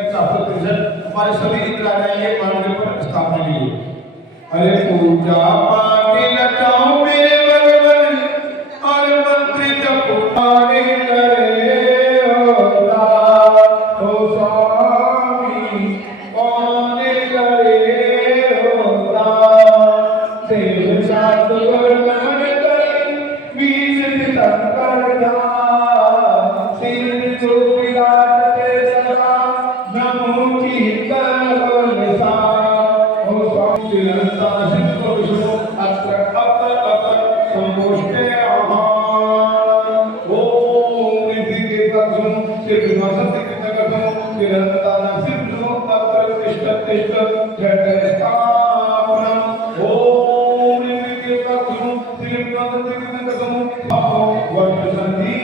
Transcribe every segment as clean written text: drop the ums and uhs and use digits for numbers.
हमारे सभी इंद्र आ जाएंगे मानव पर स्थापना के लिए। अरे पूजा पाठ लटाओ मेरे भगवान और मंत्र जपाने करे हो स्वामी कौन करे होता देव शास्त्र मन करे बीज तंकर दा सिर चुपिलाते सदा नमो कीर्तन हो निसा हो स्वामी चिरंता सिद्ध विष्णु अत्र अत्र अत्र संपोष्टे आहार ओम निधि के तत्सुम सिद्ध वसंत के तत्सुम चिरंता सिद्ध अत्र तिष्ठ तिष्ठ जय स्थापनम ओम निधि के तत्सुम सिद्ध वसंत के तत्सुम वर्ष संधि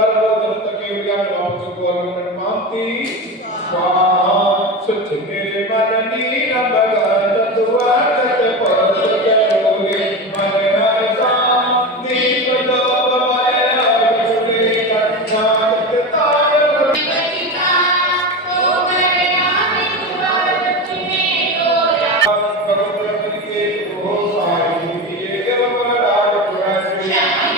सर्वोदम तके विज्ञान वापस गवर्नमेंट मानती स्वाहा सच मेरे मन नीर भगत दुआ तत पर जलोगे मन हर सा दीप दो बमाया गुरे कन्या तार बचिता तो मरना दुआर तुम्हें डोरा भगवत के हो साई दिए गव राज पुरस्कार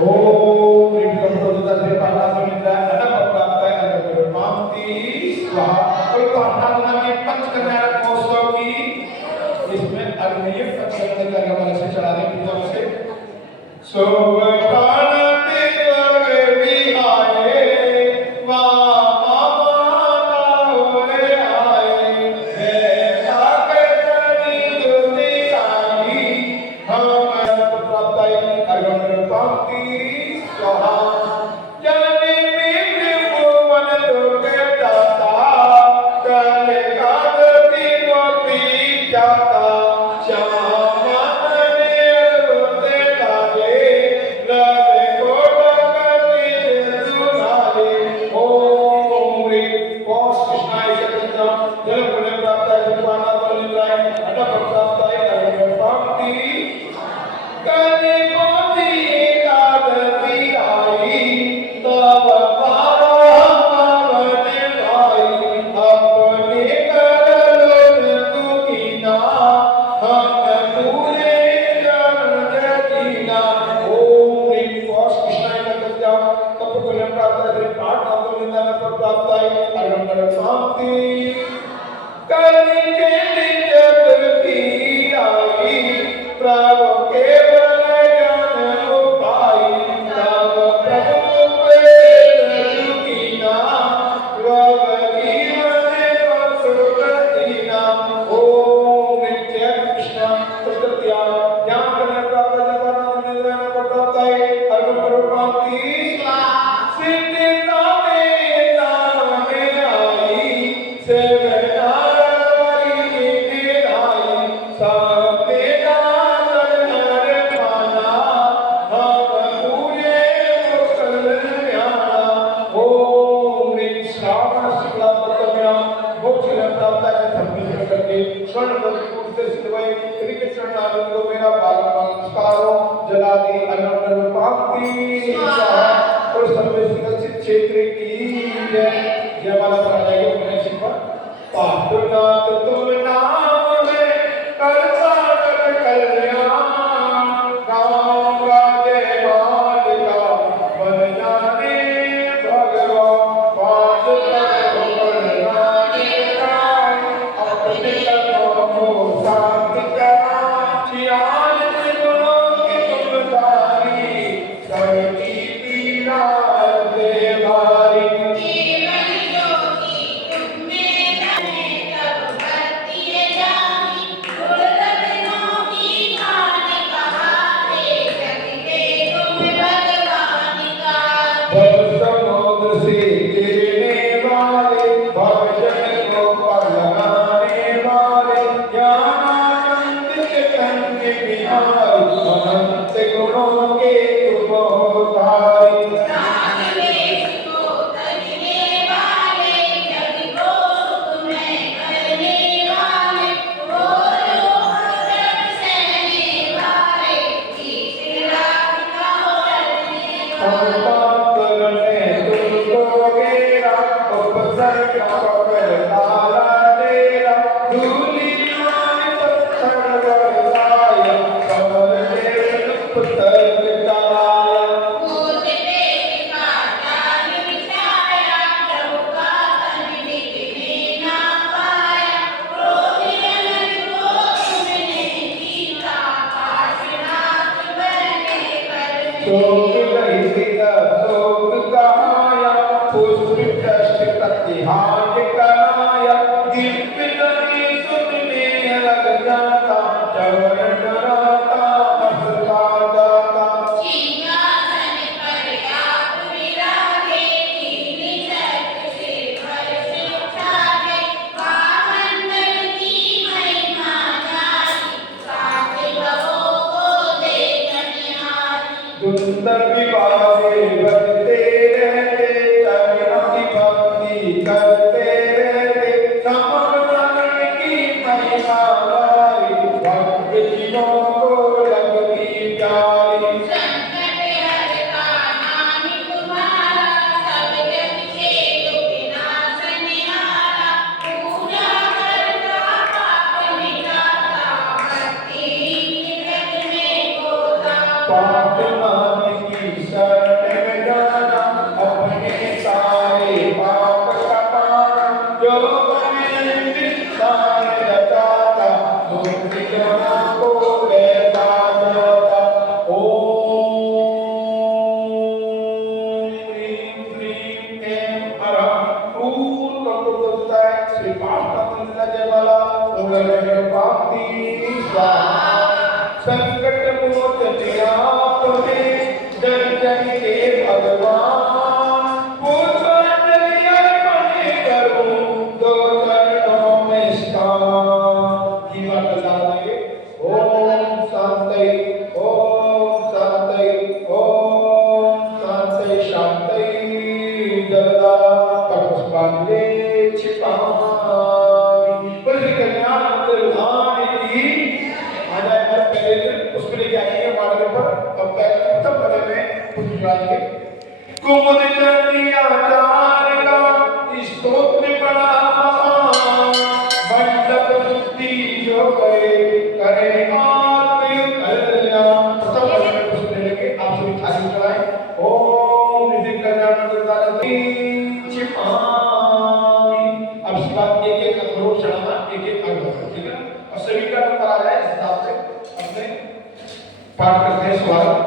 ओम ह्रीं गणपति से पाला सुनिंद्रा अनप प्राप्ताय अनप मांति स्वाहा। और प्रार्थना के पंचकन्या महोत्सव की इसमें अग्निय पंचकन्या का हमारे से चढ़ाने पूजा से सो प्राण ते करवे बिहाए वा मामा होए आए हे साके चनी दुति काई हम प्राप्ताय अनप मांति स्वाहा। जननी मित्र भुवन दुर्गे दाता कले कादती मोती जाता श्यामा मने रोते लागे रवे कोटकती सुनारे। ओम ह्रीं ओम कृष्णाय चतुर्था जल पुण्य प्राप्ताय जपाना बलिंद्राय अनप प्राप्ताय अनप प्राप्ति कली मोती कादती आई तब पारा पावने भाई अपने कर दुखीना हम पूरे जन जीना। ओम ह्रीं ओम कृष्णाय चतुर्था तप पुण्य प्राप्ताय प्रार्थना बलिंद्राय अनप प्राप्ताय अनप प्राप्ति कली के चतुर्थी आई प्रभु केवल ज्ञान उपाई तब प्रभु दुखीना रव जीवन सुखदीना। ओम नित्य कृष्ण प्रकृत्या ज्ञान प्राप्त जीवन प्राप्ताय अनप प्राप्ति सिद्धि नामे नामे आई सेवनारी निराई सबने नार माना हम पूरे कल्याणा। ओम ह्रीं श्रावण शुक्ला प्रथम्या मोक्ष प्राप्ताय संमिश्र करके स्वर्ण प्रतिकूल से सिद्धवै श्री कृष्ण नाम को मेरा पालन नमस्कारो जलादि अनंत पापी स्वाहा। और सर्वे सुरक्षित क्षेत्र की जय। जय माला प्राणायाम में शिवा पार्थनाथ तुम नाम है करता कर कल्याण राम राजे मालिका बन जाने भगवान पांच भगवान जाने अपने कर्मों को शांति करा चिराग गुणों की तुमदारी सबकी पीड़ा दे भारी। समुद्र से गिरने वाले भवजन को पलगाने वाले ज्ञानानंद के कंठ बिहारी अनंत गुणों के तुम अवतारी। शोक रहित शोक कहाया पुष्पित प्रतिहार कराया दिव्य नदी सुनने लग जाता चरण डराता हंसता जाता। सिंहासन पर आप विराजे नीली छत्र से फर्श उठाए महामंडल की महिमा जानी सारे भवों को देखनिहारी। सुंदर विवाहे बजते रहते चरणों की भक्ति करते रहते समर्पण की महिमा गाई भक्त जीवों को लगती प्यारी। संकट हरता नाम तुम्हारा सब जग के दुख नाशनिहारा पूजा करता पाप मिटाता भक्ति जग में होता। पाप नाम की शरण में जाना, अपने सारे पाप कटाना, जो हमें विस्तार बताता, मुक्ति जनों को देता जाता। ओम ह्रीं क्लीं ऐं हरः क्रूर कटुतुताय श्री पाष्टानंद जयमाला उग्र पापी स्वाहा। संकट मोचन आपने जन जन के भगवान, पुष्पांजलि अर्पण करूं दो चरणों में स्थान। जीवा बजाएंगे ओम शांति ओम शांति ओम शांति शांति। जलदा पर पुष्पांजलि छिपामी। बोलिए कल्याण मंदिर धाम की आज हमारे पहले दिन उसके लिए क्या किया मार्ग पर अब पहले तब बने में पुष्प डालेंगे। कुमुद चरणी आचार का स्तोत्र बड़ा महान, मंडप मुक्ति जो करे आत्म कल्याण। सब बने में पुष्प लेंगे। आप सभी थाली चढ़ाएं। ओम निधि कल्याण करता छिपामी। अब इस बात एक अखरोट चढ़ाना, एक अखरोट, ठीक है। और सभी का नंबर आ जाए इस हिसाब से अपने पाठ करते हैं स्वागत।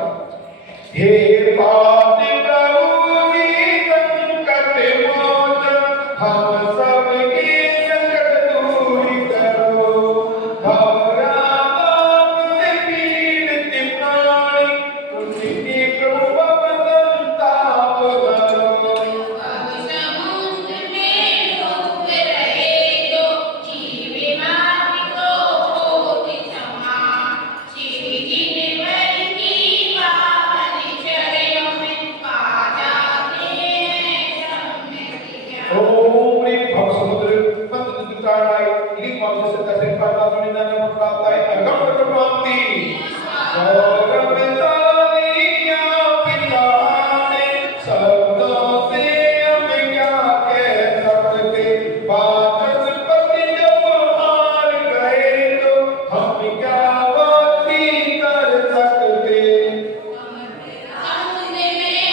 हे पाति प्रभु की संकट मोचन, हम सबकी संकट दूर करो। भवराताप पीड़ित प्राणी, उनकी प्रभु भव संताप हरो। अब समुद्र में डूब रहे जो जीवे मार्ग को होती क्षमा, श्री जी ने वर की पावन चरणों में पा जाते हैं सम्यक। ओम ह्रीं भव समुद्र पंत दुताराय ह्रीं भव से तसे पाता दुनिया में प्राप्त है अगम प्रभांति। गौरव सारिया पिताने शब्दों से हम क्या कह सकते, बात पति जब हार गए तो हम क्या बाती कर सकते। समुद्र में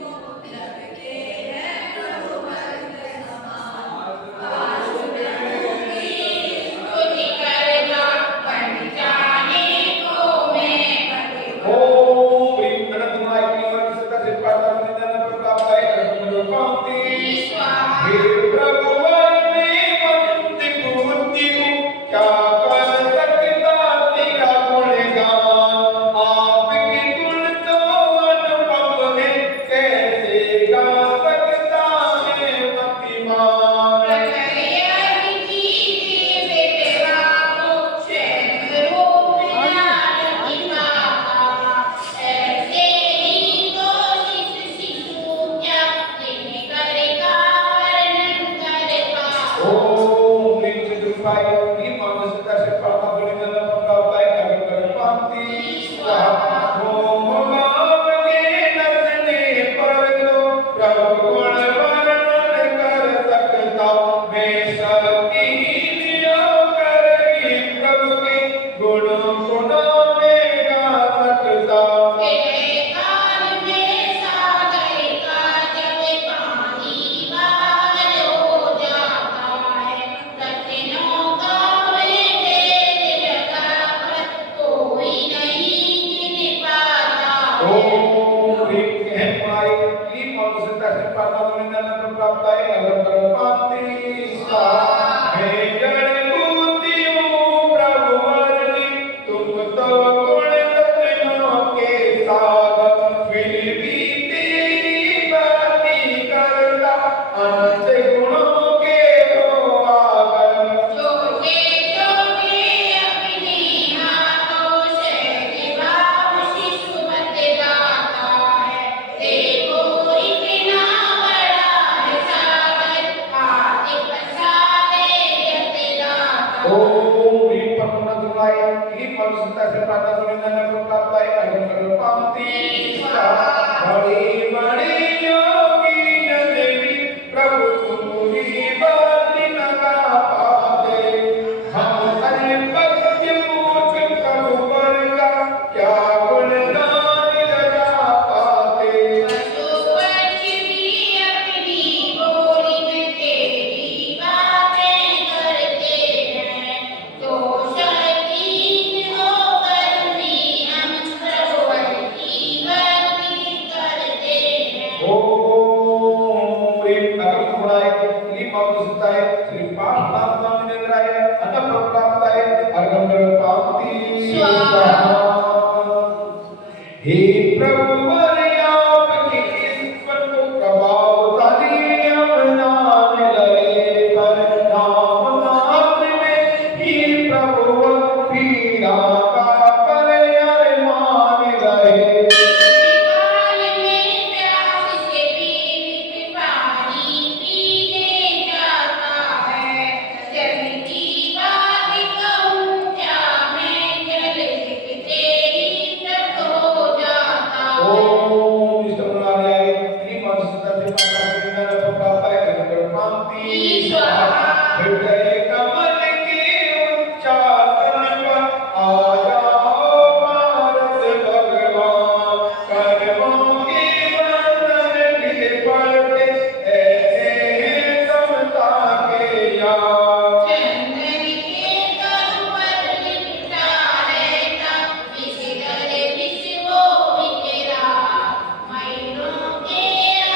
डूब लगे हैं प्रभु भक्त समान, स्तुति करना बन जाने को मैं बड़ी। ओम ह्रीं गणनाय कीर्तन से तसे पाता दुनिया में प्राप्त है अगम प्रभांति। स्वाहा। हे प्रभुवर में मंत्र बुद्धि हूँ, क्या कर सकता तेरा गुणगान। आपके गुण तो अनुपम है, कैसे गा सकता है मतिमान। प्रकरिया विधि बेटा को स्वयं रूप ज्ञान दिखाता, ऐसे ही तो शिशु क्या लिख कर का वर्णन करता। ओम ह्रीं चतुर्पाय ह्रीं भव से तसे पाता दुनिया में प्राप्त है अगम प्रभांति। स्वाहा। ओम भाव के नसने पर तो प्रभु गुण वर्णन कर सकता, मैं सबकी लिया करेगी प्रभु के गुण गुणों में गा सकता। तेरे काल में सागर का जब पानी बाहर हो जाता है, रत्नों का वे भेद लगा पर कोई नहीं गिन पाता। ओम ह्रीं कहमाय ह्रीं भव से तसे पाता दुनिया में प्राप्त है अगम प्रभांति। स्वाहा। हे जड़ बुद्धि हूँ प्रभु वर्णी, तुम तो गुण रत्नों के सागर, फिर भी तेरी भक्ति करता अनंत गुणों के हो आगर। छोटे छोटे अपने हाथों से भाव शिशु बतलाता है, देखो इतना बड़ा है सागर, हाथ पसारे जतलाता। ओम ह्रीं परमनाथाय ह्रीं भव से तसे पाता दुनिया में प्राप्त है अगम प्रभांति। स्वाहा। बड़ी बड़ी योगी देवी प्रभु तुम्हारी बात न गा पाते, हम अल्प मूर्ख प्रभु वर का क्या गुणगान हे प्रभुवर आपकी ईश्वर को प्रभावशाली अपनाने लगे, पर नाम मात्र में ही प्रभुवर पीड़ा का पर मान गए। काल में प्यास से पीड़ित पानी पीने जाता है, जल की बात कहूँ क्या मैं, जल दिखते ही तृप्त हो जाता है। ओम विष्णुनाराय श्री मत्स्य स्वाहा। हृदय कमल के उच्चारण पर आ जाओ भारत भगवान, कर्मों के बंधन ढील पड़ते ऐसे हैं समता के यार। चंदन के तल पर लिपटा रहता, विषधर विष वो बिखरा, मयूरों के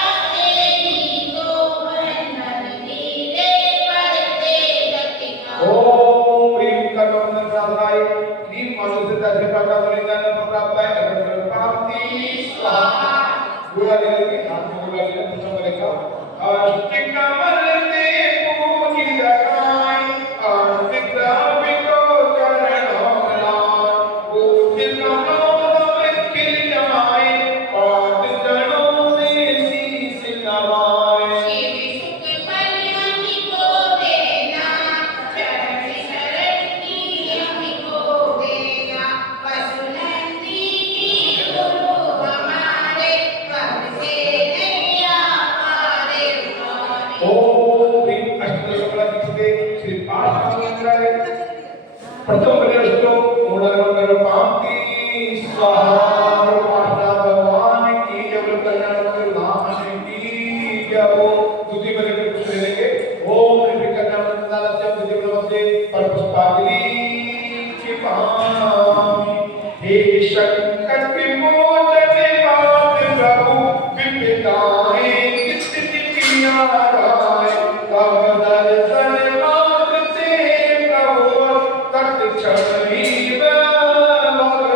आते ही तो बंधन ढीले पड़ते लतिका। ओम ह्रीं कर्मं साधनाय श्री मत्स्य प्राप्त है प्राप्ति स्वाहा। पूरा लेंगे हाथ में पूरा लेंगे पूरा करेगा। अष्ट कमल से पूजी रखाई, अष्ट ग्राम को चरणों लाए, पूज कमलों में खिल जाए, पाद चरणों में शीश नवाए। शिव सुख बल हमको देना, चरण शरण की हमको देना, वसुनंदी की गुरु हमारे, पग से नैया पारे उतारे। ओम ह्रीं अष्टकमलाधिपते श्री पार्श्वनाथाय प्रथम बलिष्ठो मूलमंगल पांति स्वाहा। पार्श्वनाथ भगवान की जय, बोलो कल्याण मंगल धाम की जय। दूसरी बलि कुछ लेंगे। ओम ह्रीं कल्याण मंगलाय द्वितीय नमस्ते परपुष्पांजलि चिपामि। हे शंकर विमोचन पाप प्रभु विपिताए कितनी पिया राय, तब दर्शन मात्र से प्रभु तत् क्षण ही बगलाए।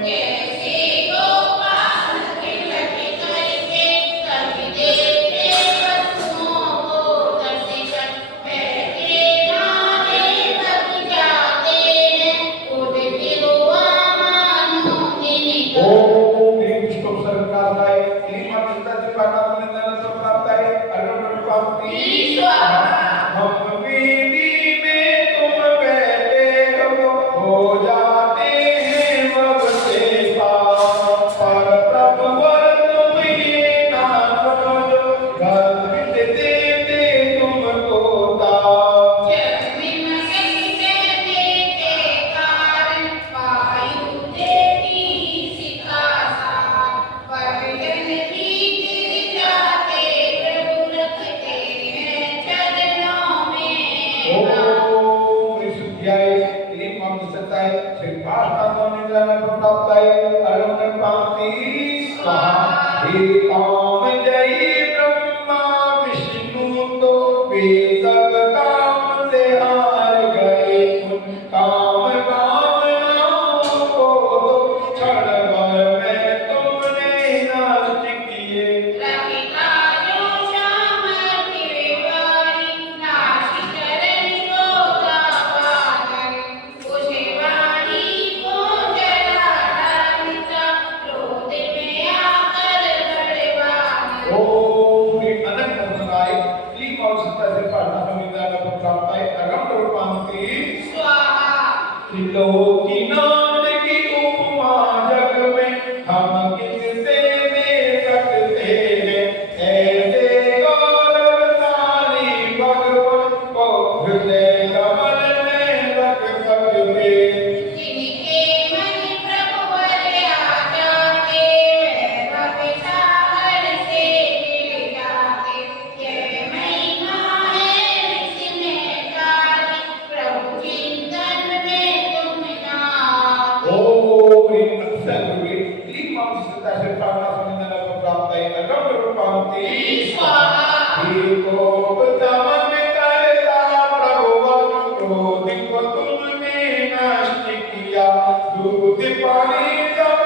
जैसे गोपाल तिलक करके कभी देते पशुओं को दर्शन, बैठे नारे बग जाते हैं, उद गिरुआ मानो जिनको। ओम ह्रीं विष्णु सर्वकाराय श्री मत्स्य प्राप्त है अर्घ्य प्राप्ति स्वाहा। हम वेदी में तुम बैठे हो जाते हैं सब से पार, पर प्रभुवर तुम ये ना समझो, घर देते तुमको दान। जग में मगन रहने के कारण वायु देती सिखासा, परिजन भी गिर जाते प्रभु रखते हैं चरणों में। ओम विशुद्धाय श्री मत्स्याय श्री पार्श्वनाथ प्राप्त है अर्घ्य प्राप्ति स्वाहा। हे काम जय ब्रह्मा विष्णु तो वे सब काम से हार गए, उन काम कामनाओं को तो क्षण भर में तुमने नाश किए। रखिता जो सामर्थ्य वारी, नाश चरण को दापाकर, उसे वाणी को जला डालता, क्रोध में आकर बड़वान। ओम ह्रीं अनंत नाराय श्री मत्स्य से प्राप्त है अर्घ्य प्राप्ति स्वाहा। त्रिलोकीनाथ की उपमा जग में हम किससे दे सकते हैं, ऐसे गौरवशाली भगवान को हृदय कमल में रख सकते। जिनके मन प्रभुवर आ जाते, वह भक्त सागर से मिल जाते, यह महिमा है इसमें तारी, प्रभु चिंतन में तुम नाते। ओम ह्रीं अक्षय गुरुवे श्री मत्स्य से प्राप्त है अर्घ्य प्राप्ति स्वाहा। हे कोप दमन करता प्रभुवर, क्रोध को तुमने नष्ट किया, दूध पानी सब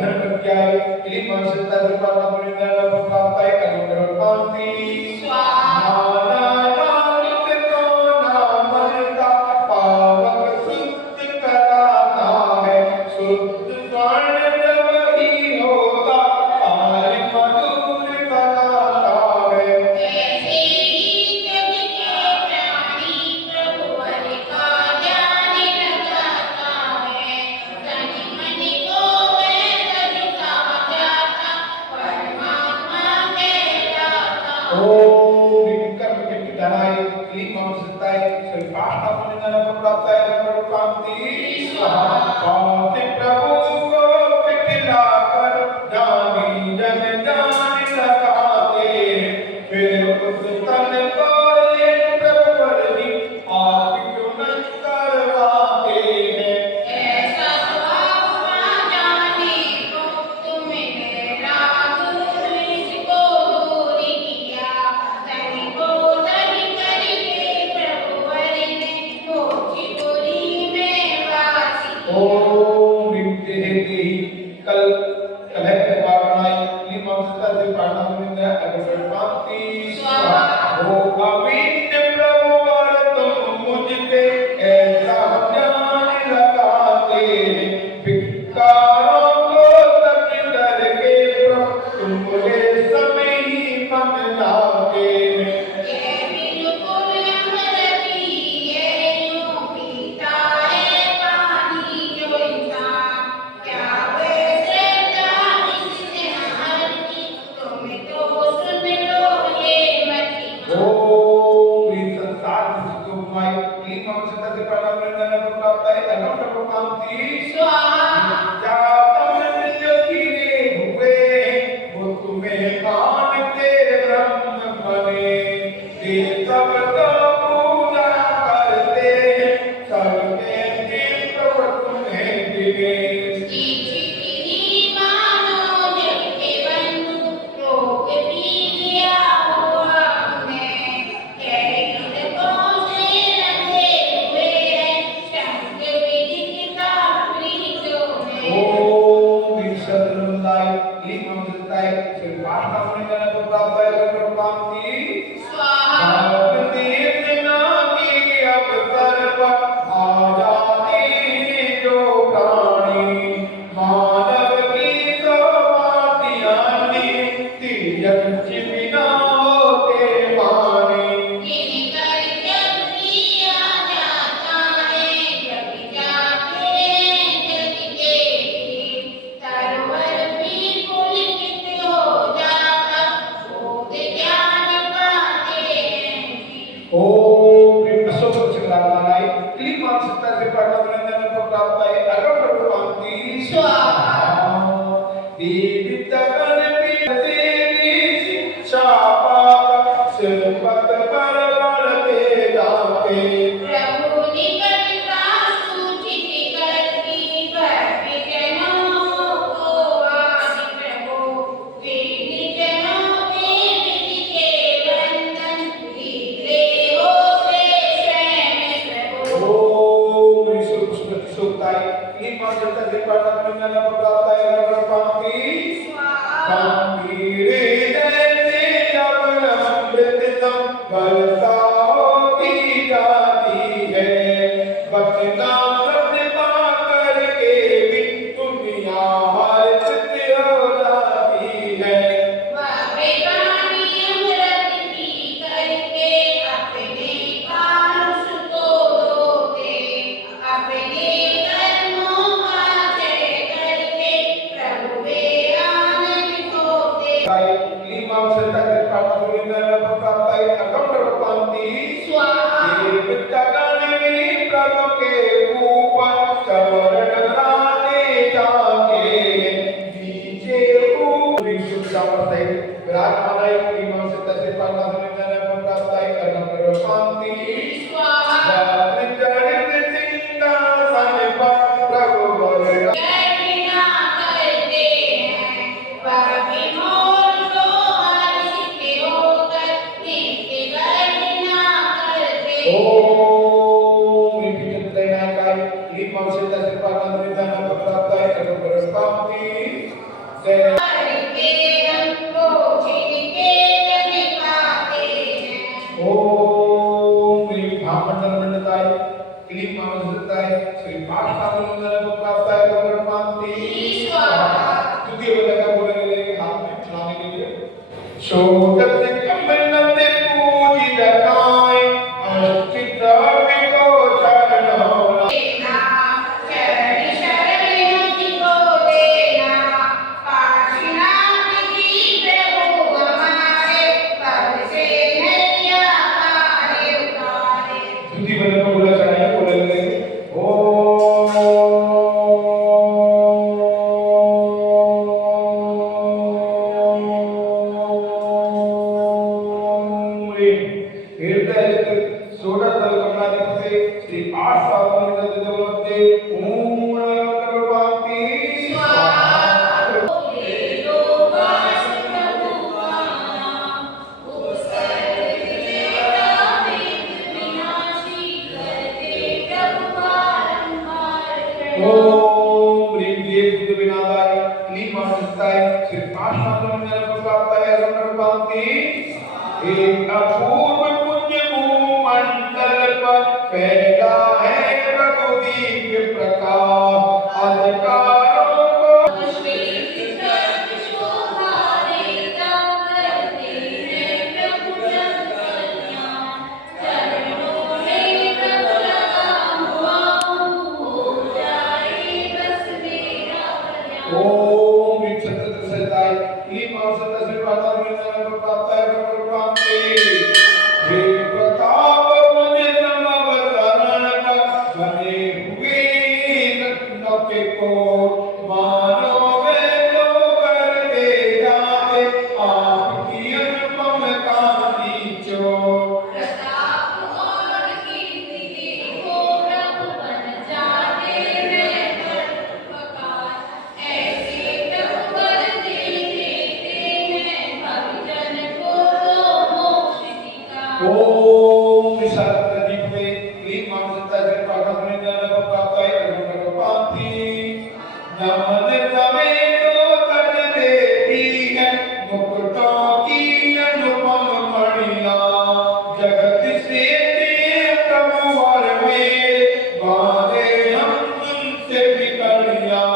धर्मज्ञाय इली मानसिकता दीपाना पुनिंदा प्राप्ताय अनुग्रह कांति Mausita Sirpana Nidana Bhakrata Ekam Parastamti से के हमको छिनके न पाते हैं। ओम श्री ब्राह्मण मंडताय क्लीन मानसताय श्री पाठ साधन प्राप्ताय गणपति स्वाहा। द्वितीय वाला का बोलेंगे हाथ में चलाने के लिए शोधत कमलते पूजित काय अस्तित विको चरणों देना शरण शरण हमको देना काशीनाथ जी प्रभु हमारे पग से नैया पारे उतारे। द्वितीय वाला को बोला चढ़ाइए बोलेंगे श्री आठ साधन जगवते ओम गणपति स्वाहा। ओम ह्रीं देव बुद्ध विनादाय क्लीं मानसताय श्री पाठ साधन प्राप्ताय गणपति एक अपूर्व पुण्य भूमंडल पर फैला है रघुदीप प्रकाश अधिकारों को ओम ह्रीं सतत सदाय क्लीं मानसताय श्री पाठ साधन प्राप्ताय गणपति हे प्रताप मुझे नमवतरण पर बने हुए रत्नों के कोट मानो वेदों करते जाते आपकी अनुपम कांति चोट। प्रताप और कीर्ति देखो प्रभु बन जाते हैं प्रकाश। ऐसे प्रभु वर देते हैं भक्तजन को तो मोक्ष दिखा। ओम निशाप्रदीप में क्लीं मानसताय श्री पाठ साधन प्राप्ताय गणपति नमन तवे तो तज देती है मुकुटों की अनुपम मणियां जगत से देव प्रभु और मेरे बांधे हम तुमसे बिकड़ियां।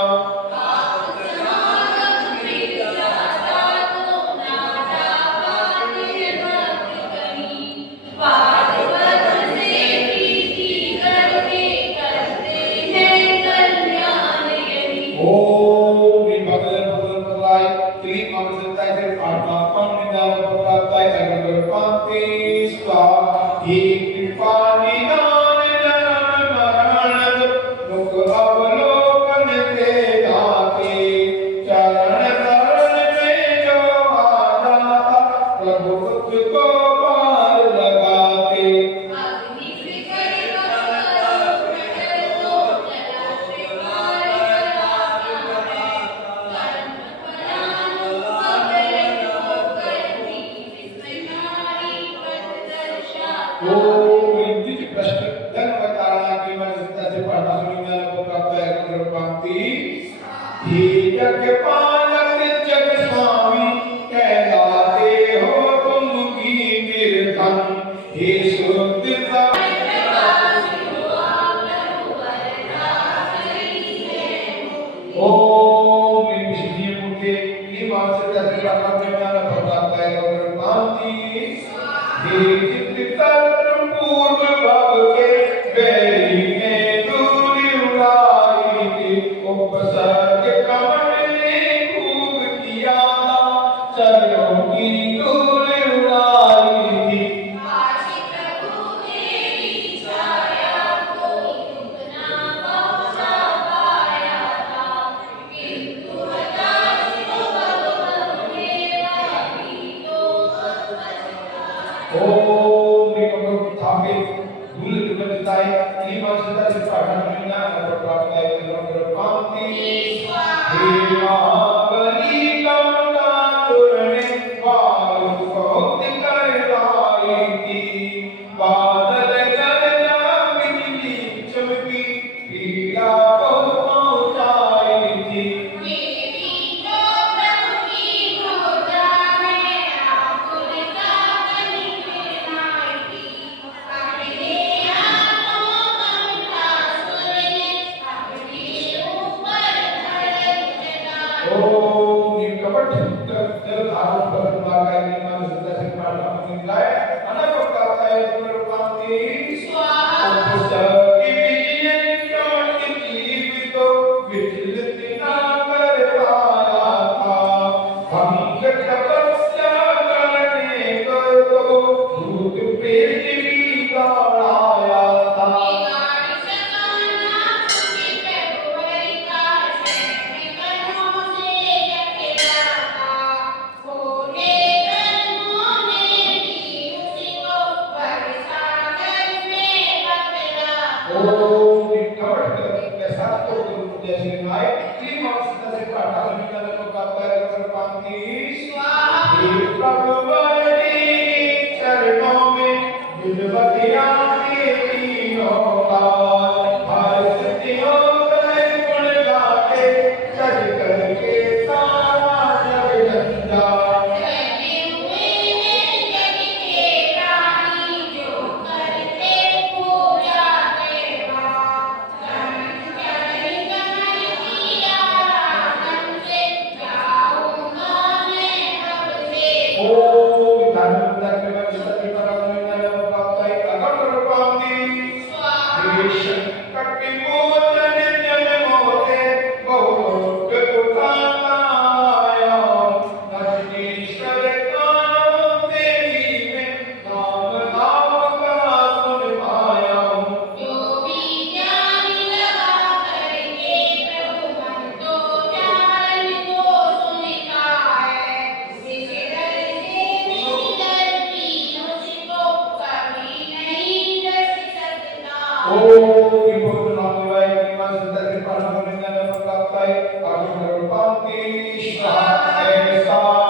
ओम ह्रीं भगवान भगवान पराय क्लीं मानसताय श्री पाठ साधन प्राप्ताय गणपति स्वाहा। हे कृपा निदान जनन मरण मुख अवलोकन ते दाते चरण शरण में जो आ जाता प्रभु बुद्ध को पार लगाते। ओम विद्युत प्रश्न धनवतारा की मनसता से पाठा सुनिया को प्राप्त है गणपति हे जग पालक जग स्वामी कहलाते हो तुम की निर्धन हे शुद्ध ओम विष्णु मुखे की मानसता से पाठा सुनिया को प्राप्त है गणपति हे पूर्व भव के बैरी में दूरी उड़ाई थी उपसर्ग कमल ने खूब किया चरणों की दूरी उड़ाई थी। ओम निकपट जल धारण पर लगाए नियम सत्य से प्रार्थना में गाय अनक प्राप्त है प्रपांति स्वाहा पुस्तक की विजय निकाल के जीवित विचलित ना कर पाया था हम तपस्या करने पर तो भूत प्रेत भी दौड़ाया था ओम निकट कैसा तो जैसे गाय क्लीन और सीधा से प्रार्थना में निकलने को कहता है अगर पांति हे प्रभु बड़ी चरणों में विनवतिया के तीनों का हर स्थितियों में गुण गाते सज करके सारा जग जंजा ओम धर्म धर्म में सत्य परम निरंजन प्राप्त है अगर पांति हे संकट के मोचन जन मोते बहुलोक उठाता आया नजनीश्वर कानों देवी में नाम आपका सुन पाया ओम विभुत नाम वाय की मन सत्य से प्रार्थना में निरंजन प्राप्त है अगर पांति स्वाहा ऐसा